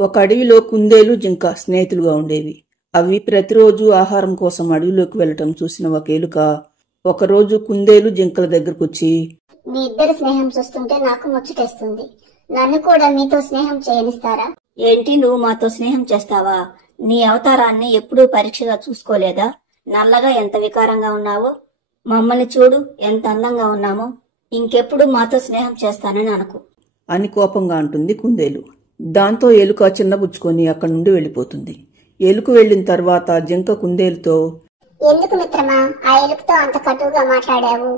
ఒక అడవిలో కుందేలు, జింక స్నేహితులుగా ఉండేవి. అవి ప్రతిరోజు ఆహారం కోసం అడవిలోకి వెళ్లటం చూసిన ఒక ఎలుక ఒకరోజు కుందేలు, జింకల దగ్గరకొచ్చి, మీ ఇద్దరి స్నేహం చూస్తుంటే నాకు ముచ్చటేస్తుంది. నన్ను కూడా మీతో స్నేహం చేయనిస్తారా? ఏంటి, నువ్వు మాతో స్నేహం చేస్తావా? నీ అవతారాన్ని ఎప్పుడూ పరీక్షగా చూసుకోలేదా? నల్లగా ఎంత వికారంగా ఉన్నావో, మమ్మల్ని చూడు ఎంత అందంగా ఉన్నామో. ఇంకెప్పుడు మాతో స్నేహం చేస్తానని అనుకో అని కోపంగా అంటుంది కుందేలు. దాంతో ఎలుక చిన్నబుచ్చుకొని అక్కడి నుండి వెళ్లిపోతుంది. ఎలుక వెళ్లిన తర్వాత జింక కుందేలుతో, ఎందుకు మిత్రమా ఆ ఎలుకతో అంత కటువుగా మాట్లాడావు?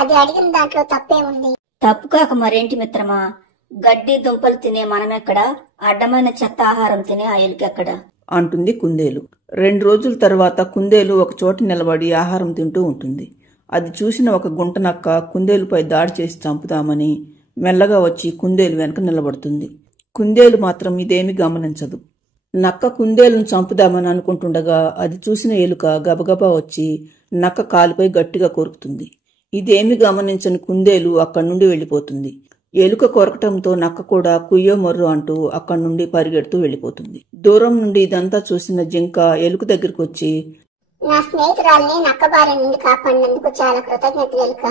అది అడిగిన దాంట్లో తప్పే ఉంది. తప్పు కాక మరేంటి మిత్రమా? గడ్డి దుంపలు తినే మనమెక్కడా, అడ్డమైన చెత్త ఆహారం తినే ఆ ఎలుకెక్కడా అంటుంది కుందేలు. 2 రోజుల తర్వాత కుందేలు ఒక చోట నిలబడి ఆహారం తింటూ ఉంటుంది. అది చూసిన ఒక గుంటనక్క కుందేలుపై దాడి చేసి చంపుతామని మెల్లగా వచ్చి కుందేలు వెనక నిలబడుతుంది. కుందేలు మాత్రం ఇదేమీ గమనించదు. నక్క కుందేలును చంపుదామని అనుకుంటుండగా అది చూసిన ఎలుక గబగబా వచ్చి నక్క కాలుపై గట్టిగా కొరుకుతుంది. ఇదేమీ గమనించని కుందేలు అక్కడి నుండి వెళ్లిపోతుంది. ఎలుక కొరకటంతో నక్క కూడా కుయ్యో మొర్రో అంటూ అక్కడి నుండి పరిగెడుతూ వెళ్లిపోతుంది. దూరం నుండి ఇదంతా చూసిన జింక ఎలుక దగ్గరికి వచ్చి, నా స్నేహితురాల్ని నక్క బారి నుండి కాపాడినందుకు చాలా కృతజ్ఞతలు ఎలుక.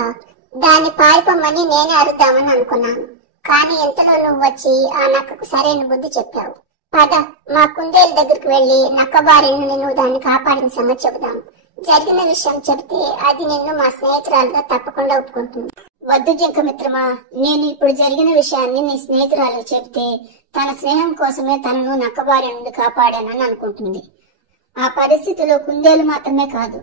దాన్ని పారిపోమని నేనే అరుద్దామని అనుకున్నాను. కానీ ఇంతలో నువ్వు వచ్చి ఆ నక్కకు సరైన బుద్ధి చెప్పావు. పద, మా కుందేలు దగ్గరికి వెళ్లి నక్క బారి నుండి నువ్వు దాన్ని కాపాడిన సంగతి చెబుదాం. జరిగిన విషయం చెబితే అది నిన్ను మా స్నేహితురాలుగా తప్పకుండా ఒప్పుకుంటుంది. వద్దు జింక మిత్రమా, నేను ఇప్పుడు జరిగిన విషయాన్ని నీ స్నేహితురాలకు చెబితే తన స్నేహం కోసమే తనను నక్కబారి నుండి కాపాడానని అనుకుంటుంది. ఆ పరిస్థితిలో కుందేలు మాత్రమే కాదు,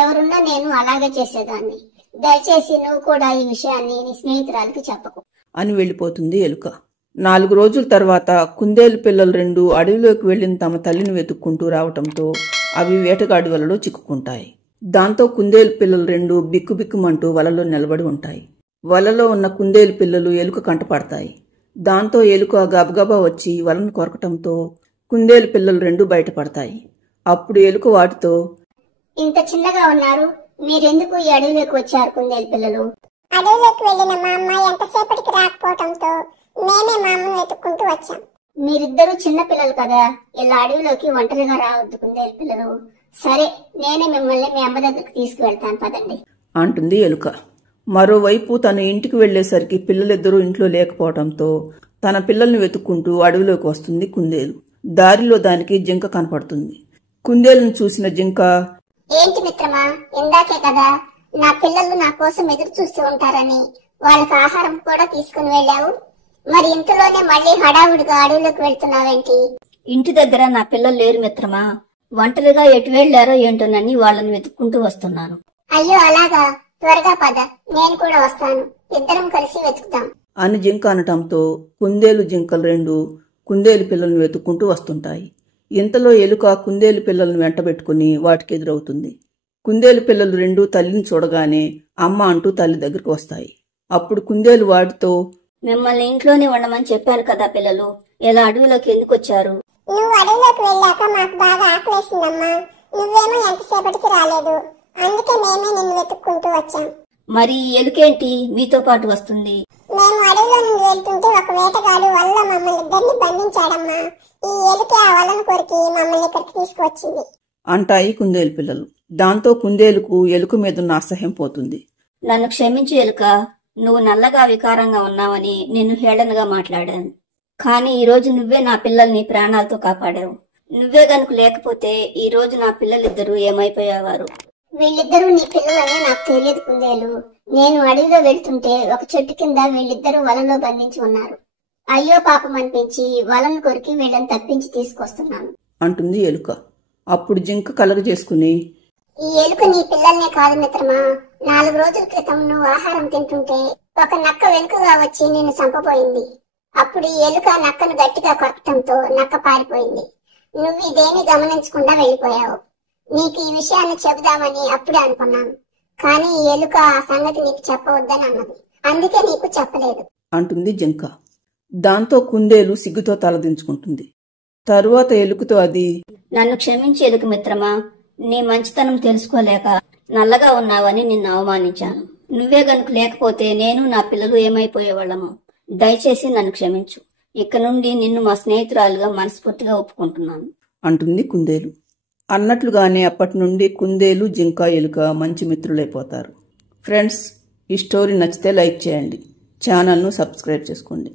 ఎవరున్నా నేను అలాగే చేసేదాన్ని. దయచేసి నువ్వు కూడా ఈ విషయాన్ని నీ స్నేహితురాలకి చెప్పకు అని వెళ్లిపోతుంది ఎలుక. 4 రోజుల తర్వాత కుందేలు పిల్లలు 2 అడవిలోకి వెళ్లిన తమ తల్లిని వెతుక్కుంటూ రావటంతో అవి వేటగాడి వలలో చిక్కుకుంటాయి. దాంతో కుందేలు పిల్లలు 2 బిక్కుబిక్కుమంటూ వలలో నిలబడి ఉంటాయి. వలలో ఉన్న కుందేలు పిల్లలు ఎలుక కంటపడతాయి. దాంతో ఎలుక గబగబా వచ్చి వలను కొరకటంతో కుందేలు పిల్లలు 2 బయటపడతాయి. అప్పుడు ఎలుక వాటితో, ఇంత చిన్నగా ఉన్నారు, మీరెందుకు ఈ అడవిలోకి వచ్చారు కుందేలు పిల్లలు? అడవిలోకి వెళ్లిన మా అమ్మ ఎంతసేపటికి రాకపోవడంతో మేమే మా అమ్మను వెతుక్కుంటూ వచ్చాం. మీరిద్దరూ చిన్న పిల్లలు కదా, ఇలా అడవిలోకి ఒంటరిగా రావద్దు కుందేలు పిల్లలు. సరే, నేనే మిమ్మల్ని మీ అమ్మ దగ్గరికి తీసుకువెళ్తాను, పదండి అంటుంది ఎలుక. మరోవైపు తన ఇంటికి వెళ్లేసరికి పిల్లలిద్దరూ ఇంట్లో లేకపోవడంతో తన పిల్లల్ని వెతుక్కుంటూ అడవిలోకి వస్తుంది కుందేలు. దారిలో దానికి జింక కనపడుతుంది. కుందేలును చూసిన జింక, ఏంటి మిత్రమా, ఇందాకే కదా నా పిల్లలు నా కోసం ఎదురు చూస్తూ ఉంటారని వాళ్ళకి ఆహారం కూడా తీసుకుని వెళ్ళావు. మరి ఇంతలోనే మళ్ళీ హడావుడిగా అడవిలోకి వెళ్తున్నావేంటి? ఇంటి దగ్గర నా పిల్లలు లేరు మిత్రమా, ఒంటరిగా ఎటు వెళ్లారో ఏంటోనని వాళ్ళని వెతుక్కుంటూ వస్తున్నాను. అయ్యో అలాగా, త్వరగా పద, నేను కూడా వస్తాను, ఇద్దరం కలిసి వెతుకుతాం అని జింక అనటంతో కుందేలు, జింకలు 2 కుందేలు పిల్లలను వెతుక్కుంటూ వస్తుంటాయి. ఇంతలో ఎలుక కుందేలు పిల్లలను వెంటబెట్టుకుని వాటికి ఎదురవుతుంది. కుందేలు పిల్లలు 2 తల్లిని చూడగానే అమ్మ అంటూ తల్లి దగ్గరకు వస్తాయి. అప్పుడు కుందేలు వాటితో, మిమ్మల్ని ఇంట్లోనే ఉండమని చెప్పాను కదా పిల్లలు, ఇలా అడవిలోకి ఎందుకు వచ్చారు? నువ్వు అడవిలోకి వెళ్ళాక మాకు బాగా ఆకలేసిందమ్మా, నువ్వేమో ఎంతసేపటికి రాలేదు, అందుకే మేమే నిన్ను వెతుక్కుంటూ వచ్చాం. మరి ఈ ఎలుకేంటి మీతో పాటు వస్తుంది? మేము అడవిలో నుండి వెళ్తుంటే ఒక వేటగాడు వల్ల మమ్మల్ని ఇద్దరిని బంధించాడమ్మా. ఈ ఎలుకే ఆ వలను కొరికి మమ్మల్ని ఇక్కడికి తీసుకువచ్చింది అంటాయి కుందేలు పిల్లలు. దాంతో కుందేలుకు ఎలుక మీదున్న అసహ్యం పోతుంది. నన్ను క్షమించు ఎలుక, నువ్వు నల్లగా వికారంగా ఉన్నావని నిన్ను హేళనగా మాట్లాడాను. కానీ ఈ రోజు నువ్వే నా పిల్లల్ని ప్రాణాలతో కాపాడావు. నువ్వే గనుక లేకపోతే ఈ రోజు నా పిల్లలిద్దరూ ఏమైపోయేవారు? వీళ్ళిద్దరూ నీ పిల్లలని నాకు తెలియదు కుందేలు. నేను అడవిలో వెళ్తుంటే ఒక చెట్టు కింద వీళ్ళిద్దరూ వలలో బంధించి ఉన్నారు. అయ్యో పాపం అనిపించి వలను కొరికి వీళ్ళని తప్పించి తీసుకొస్తున్నాను అంటుంది ఎలుక. అప్పుడు జింక కలగజేసుకుని, ఈ ఎలుక నీ పిల్లల్నే కాదు మిత్రమా, 4 రోజుల క్రితం నువ్వు ఆహారం తింటుంటే ఒక నక్క వెనుకగా వచ్చి నిన్ను చంపబోయింది. అప్పుడు ఈ ఎలుక నక్కను గట్టిగా కొరకటంతో నక్క పారిపోయింది. నువ్వు ఇదేమీ గమనించకుండా వెళ్లిపోయావు. నీకు ఈ విషయాన్ని చెబుదామని అప్పుడే అనుకున్నాను, కానీ ఈ ఎలుక ఆ సంగతి నీకు చెప్పవద్దని అన్నది, అందుకే నీకు చెప్పలేదు అంటుంది జింక. దాంతో కుందేలు సిగ్గుతో తలదించుకుంటుంది. తరువాత ఎలుకతో అది, నన్ను క్షమించి ఎలుక మిత్రమా, నీ మంచితనం తెలుసుకోలేక నల్లగా ఉన్నావని నిన్ను అవమానించాను. నువ్వే గనుక లేకపోతే నేను నా పిల్లలు ఏమైపోయేవాళ్ళము. దయచేసి నన్ను క్షమించు. ఇక నుండి నిన్ను మా స్నేహితురాలుగా మనస్ఫూర్తిగా ఒప్పుకుంటున్నాను అంటుంది కుందేలు. అన్నట్లుగానే అప్పటి నుండి కుందేలు, జింక, ఎలుక మంచి మిత్రులైపోతారు. ఫ్రెండ్స్, ఈ స్టోరీ నచ్చితే లైక్ చేయండి, ఛానల్ను సబ్స్క్రైబ్ చేసుకోండి.